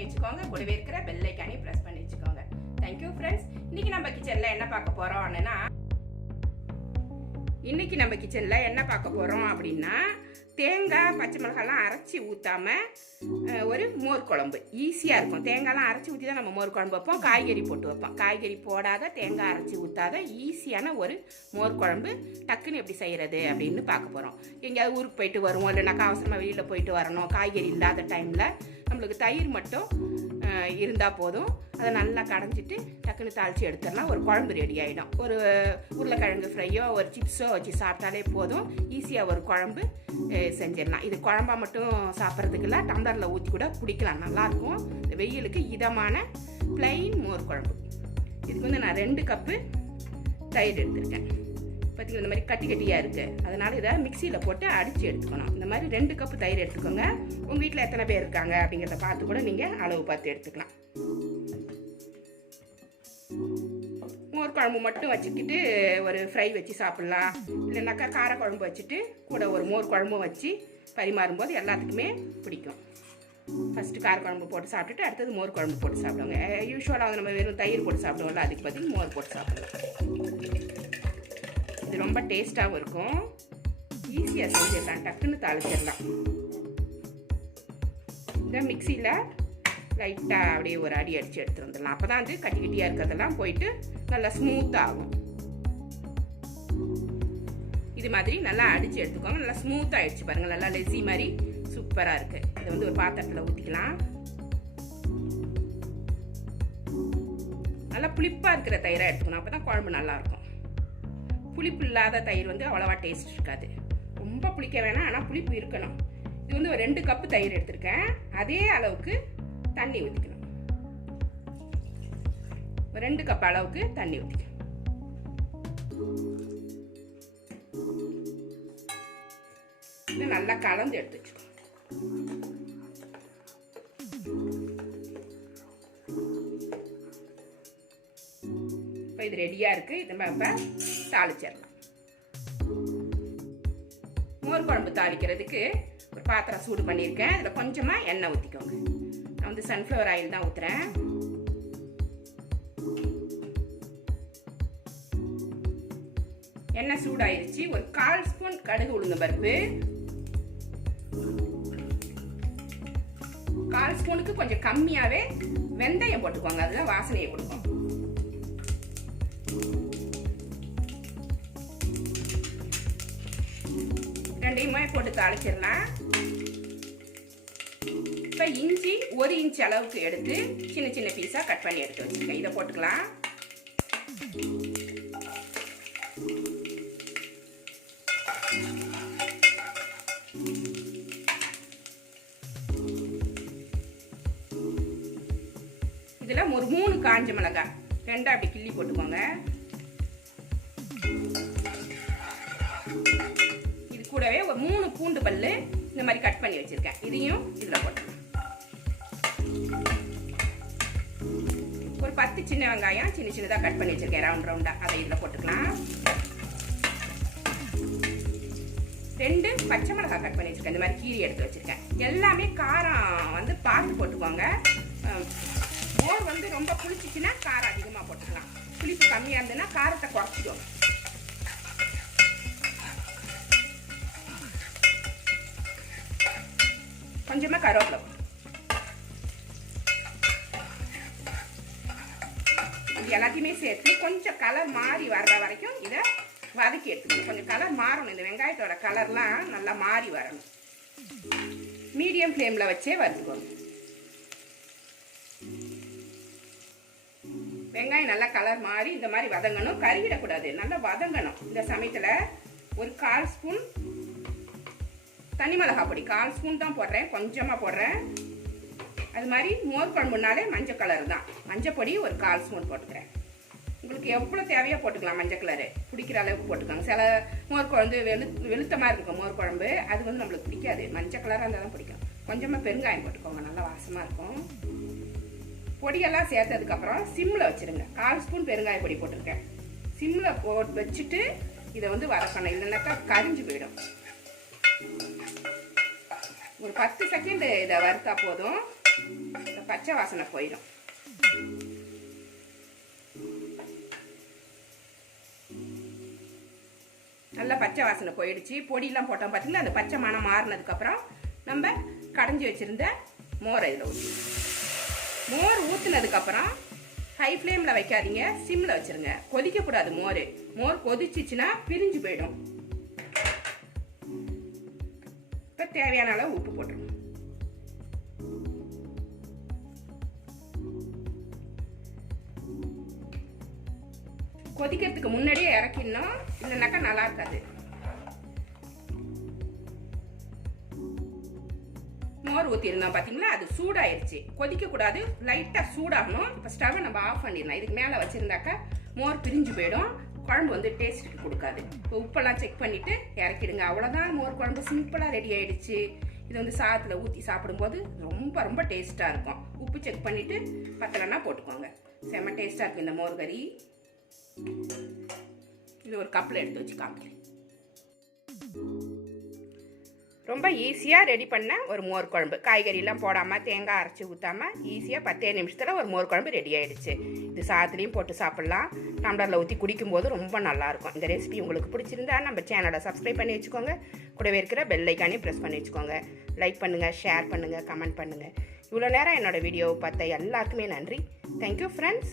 பண்ணி வச்சுக்கோங்க கூடவே இருக்கிற பெல் ஐக்கானையும் ப்ரெஸ் பண்ணி வச்சுக்கோங்க தேங்க்யூ ஃப்ரெண்ட்ஸ் இன்னைக்கு நம்ம கிச்சனில் என்ன பார்க்க போகிறோம் அப்படின்னா இன்றைக்கி நம்ம கிச்சனில் என்ன பார்க்க போகிறோம் அப்படின்னா தேங்காய் பச்சை மிளகாலாம் அரைச்சி ஊற்றாம ஒரு மோர் குழம்பு. ஈஸியாக இருக்கும். தேங்காய்லாம் அரைச்சி ஊற்றி தான் நம்ம மோர் குழம்பு வைப்போம். காய்கறி போட்டு வைப்போம். காய்கறி போடாத தேங்காய் அரைச்சி ஊற்றாத ஈஸியான ஒரு மோர் குழம்பு டக்குன்னு எப்படி செய்கிறது அப்படின்னு பார்க்க போகிறோம் எங்கேயாவது ஊருக்கு போயிட்டு வருவோம். இல்லைனாக்கா அவசரமாக வெளியில் போயிட்டு வரணும். காய்கறி இல்லாத டைமில் நம்மளுக்கு தயிர் மட்டும் இருந்தால் போதும். அதை நல்லா கடைஞ்சிட்டு டக்குன்னு தாளித்து எடுத்துடலாம். ஒரு குழம்பு ரெடி ஆகிடும் ஒரு உருளைக்கிழங்கு ஃப்ரையோ ஒரு சிப்ஸோ வச்சு சாப்பிட்டாலே போதும். ஈஸியாக ஒரு குழம்பு செஞ்சிடலாம். இது குழம்பா மட்டும் சாப்பிட்றதுக்குல டம்ளரில் ஊற்றி கூட குடிக்கலாம். நல்லாயிருக்கும் இந்த வெயிலுக்கு இதமான plain மோர் குழம்பு. இதுக்கு வந்து நான் ரெண்டு கப்பு தயிர் எடுத்திருக்கேன். பார்த்தீங்கன்னா இந்த மாதிரி கட்டி கட்டியாக இருக்குது அதனால் இதை மிக்சியில் போட்டு அடித்து எடுத்துக்கணும். இந்த மாதிரி ரெண்டு கப்பு தயிர் எடுத்துக்கோங்க. உங்கள் வீட்டில் எத்தனை பேர் இருக்காங்க அப்படிங்கிறத பார்த்து கூட நீங்கள் அளவு பார்த்து எடுத்துக்கலாம். மோர் குழம்பு மட்டும் வச்சுக்கிட்டு ஒரு ஃப்ரை வச்சு சாப்பிட்லாம். இல்லைனாக்கா கார குழம்பு வச்சுட்டு கூட ஒரு மோர் குழம்பும் வச்சு பரிமாறும்போது எல்லாத்துக்குமே பிடிக்கும். ஃபஸ்ட்டு கார குழம்பு போட்டு சாப்பிட்டுட்டு அடுத்தது மோர் குழம்பு போட்டு சாப்பிடுவாங்க யூஸ்வலாக நம்ம வெறும் தயிர் போட்டு சாப்பிடுவோம்ல அதுக்கு பதில் மோர் போட்டு சாப்பிடுவோம் இது ரொம்ப டேஸ்ட்டாகவும் இருக்கும். ஈஸியாக செஞ்சிடலாம் டக்குன்னு தாளிச்சிடலாம். இந்த மிக்சியில் லைட்டாக அப்படியே ஒரு அடி அடித்து எடுத்து வந்துடலாம். அப்போ தான் வந்து கட்டி கட்டியாக இருக்கிறதெல்லாம் போயிட்டு நல்லா ஸ்மூத்தாக ஆகும். இது மாதிரி நல்லா அடித்து எடுத்துக்கோங்க. நல்லா ஸ்மூத்தாக அடிச்சு பாருங்கள் நல்லா லெசி மாதிரி சூப்பராக இருக்குது இதை வந்து ஒரு பாத்திரத்தில் ஊற்றிக்கலாம் நல்லா புளிப்பாக இருக்கிற தயிராக எடுத்துக்கணும். அப்போ தான் குழம்பு நல்லாயிருக்கும் புளிப்பு இல்லாத தயிர் வந்து அவ்வளோவா டேஸ்ட் இருக்காது. ரொம்ப புளிக்க வேணாம் ஆனால் புளிப்பு இருக்கணும். இது வந்து ஒரு ரெண்டு கப்பு தயிர் எடுத்திருக்கேன். அதே அளவுக்கு தண்ணி ஊற்றிக்கணும் ஒரு ரெண்டு கப் அளவுக்கு தண்ணி ஊற்றிக்கணும் நல்லா கலந்து எடுத்து வச்சுக்கணும் ரெடியாக இருக்குது இது நம்ம இப்போ தாளிச்சிடலாம். மோர் குழம்பு தாளிக்கிறதுக்கு ஒரு பாத்திரம் சூடு பண்ணியிருக்கேன். அதில் கொஞ்சமாக எண்ணெய் ஊற்றிக்கோங்க நான் வந்து சன்ஃப்ளவர் ஆயில் தான் ஊற்றுறேன் எண்ணெய் சூடாயிருச்சு. ஒரு கால் ஸ்பூன் கடுகு உளுந்த பருப்பு. கால் ஸ்பூனுக்கு கொஞ்சம் கம்மியாகவே வெந்தயம் போட்டுக்கோங்க. அதுதான் வாசனையை கொடுக்கும். ரெண்டையுமே போட்டு தாளிச்சிடலாம். இப்போ இஞ்சி ஒரு இன்ச் அளவுக்கு எடுத்து சின்ன சின்ன பீஸாக கட் பண்ணி எடுத்து வச்சுருக்கேன். இதை போட்டுக்கலாம். இதில் ஒரு மூணு காஞ்ச மிளகாய் ரெண்டா அப்படி கிள்ளி போட்டுக்கோங்க. கூடவே ஒரு மூணு பூண்டு பல்லு இந்த மாதிரி கட் பண்ணி வச்சிருக்கேன். இதையும் இதில் போட்டுக்கலாம். ஒரு பத்து சின்ன வெங்காயம் சின்ன சின்னதாக கட் பண்ணி வச்சிருக்கேன். ரவுண்ட் ரவுண்டாக அதை இதில் போட்டுக்கலாம். ரெண்டு பச்சை மிளகாய் கட் பண்ணி வச்சிருக்கேன். இந்த மாதிரி கீரி எடுத்து வச்சிருக்கேன். எல்லாமே காரம் வந்து பார்த்து போட்டுக்கோங்க. மோர் வந்து ரொம்ப புளிச்சிச்சுன்னா காரம் அதிகமாக போட்டுக்கலாம். புளிப்பு கம்மியாக இருந்ததுன்னா காரத்தை குறைச்சிக்கோங்க. கொஞ்சமாக கருவேப்பிலை இது எல்லாத்தையுமே சேர்த்து கொஞ்சம் கலர் மாறி வர்ற வரைக்கும் இதை வதக்கி எடுத்துக்கணும். கொஞ்சம் கலர் மாறணும். இந்த வெங்காயத்தோட கலர்லாம் நல்லா மாறி வரணும். மீடியம் ஃப்ளேமில் வச்சே வறுத்துக்கோங்க. வெங்காயம் நல்லா கலர் மாறி இந்த மாதிரி வதங்கணும். கருகிடக்கூடாது. நல்லா வதங்கணும். இந்த சமயத்தில் ஒரு கால் ஸ்பூன் தனி மிளகா பொடி கால் ஸ்பூன் தான் போடுறேன். கொஞ்சமாக போடுறேன். அது மாதிரி மோர் குழம்புனாலே மஞ்சள் கலர் தான். மஞ்சள் பொடி ஒரு கால் ஸ்பூன் போட்டுக்கிறேன். உங்களுக்கு எவ்வளோ தேவையோ போட்டுக்கலாம் மஞ்சள் கலரு. பிடிக்கிற அளவுக்கு போட்டுக்கோங்க. சில மோர் குழம்பு வெளு வெளுத்த மாதிரி இருக்கும் மோர் குழம்பு. அது வந்து நம்மளுக்கு பிடிக்காது. மஞ்சள் கலராக இருந்தால் தான் பிடிக்கும். கொஞ்சமாக பெருங்காயம் போட்டுக்கோங்க. நல்லா வாசமாக இருக்கும். பொடியெல்லாம் சேர்த்ததுக்கப்புறம் சிம்மில் வச்சுருங்க. கால் ஸ்பூன் பெருங்காய பொடி போட்டிருக்கேன். சிம்மில் போட்டு வச்சுட்டு இதை வந்து வதக்கணும். இல்லைன்னாக்கா கரிஞ்சு போயிடும். ஒரு பத்து செகண்டு இதை வறுத்தா போதும். இந்த பச்சை வாசனை போயிடும். நல்லா பச்சை வாசனை போயிடுச்சு. பொடியெலாம் போட்டோம் பார்த்தீங்களா அந்த பச்சை மனம் மாறினதுக்கப்புறம் நம்ம கடைஞ்சி வச்சுருந்த மோரை இதில் ஊற்றி மோர் ஊற்றுனதுக்கப்புறம் ஹை ஃப்ளேமில் வைக்காதீங்க. சிம்மில் வச்சுருங்க. கொதிக்கக்கூடாது மோர். மோர் கொதிச்சிச்சுன்னா பிரிஞ்சு போயிடும். இப்போ தேவையான அளவு உப்பு போட்டுருங்க கொதிக்கிறதுக்கு முன்னாடியே இறக்கிடணும். இல்லைனாக்கா நல்லா இருக்காது. மோர் ஊற்றிருந்தோம் பார்த்தீங்களா அது சூடாயிருச்சு. கொதிக்கக்கூடாது. லைட்டாக சூடாகணும். இப்போ ஸ்டவ்வை நம்ம ஆஃப் பண்ணிடலாம் இதுக்கு மேலே வச்சுருந்தாக்கா மோர் பிரிஞ்சு போயிடும். குழம்பு வந்து டேஸ்ட்டுக்கு கொடுக்காது. இப்போ உப்பெல்லாம் செக் பண்ணிவிட்டு இறக்கிடுங்க. அவ்வளோதான் மோர் குழம்பு சிம்பிளாக ரெடி ஆயிடுச்சு. இது வந்து சாதத்தில் ஊற்றி சாப்பிடும்போது ரொம்ப ரொம்ப டேஸ்ட்டாக இருக்கும். உப்பு செக் பண்ணிவிட்டு பத்தலைன்னா போட்டுக்கோங்க. செம்ம டேஸ்ட்டாக இருக்கும் இந்த மோர் கறி. இது ஒரு கப்பில் எடுத்து வச்சு காமிக்கிறேன். ரொம்ப ஈஸியாக ரெடி பண்ண ஒரு மோர் குழம்பு. காய்கறிலாம் போடாமல் தேங்காய் அரைச்சி ஊற்றாமல் ஈஸியாக பத்தே நிமிஷத்தில் ஒரு மோர் குழம்பு ரெடி ஆயிடுச்சு. இது சாதத்துலேயும் போட்டு சாப்பிட்லாம். டம்ளரில் ஊற்றி குடிக்கும்போது ரொம்ப நல்லாயிருக்கும். இந்த ரெசிபி உங்களுக்கு பிடிச்சிருந்தா நம்ம சேனலை சப்ஸ்கிரைப் பண்ணி வச்சுக்கோங்க. கூடவே இருக்கிற பெல்லைக்கானே ப்ரெஸ் பண்ணி வச்சுக்கோங்க. லைக் பண்ணுங்கள் ஷேர் பண்ணுங்கள் கமெண்ட் பண்ணுங்கள் இவ்வளோ நேரம் என்னோடய வீடியோவை பார்த்த எல்லாருக்குமே நன்றி. Thank you friends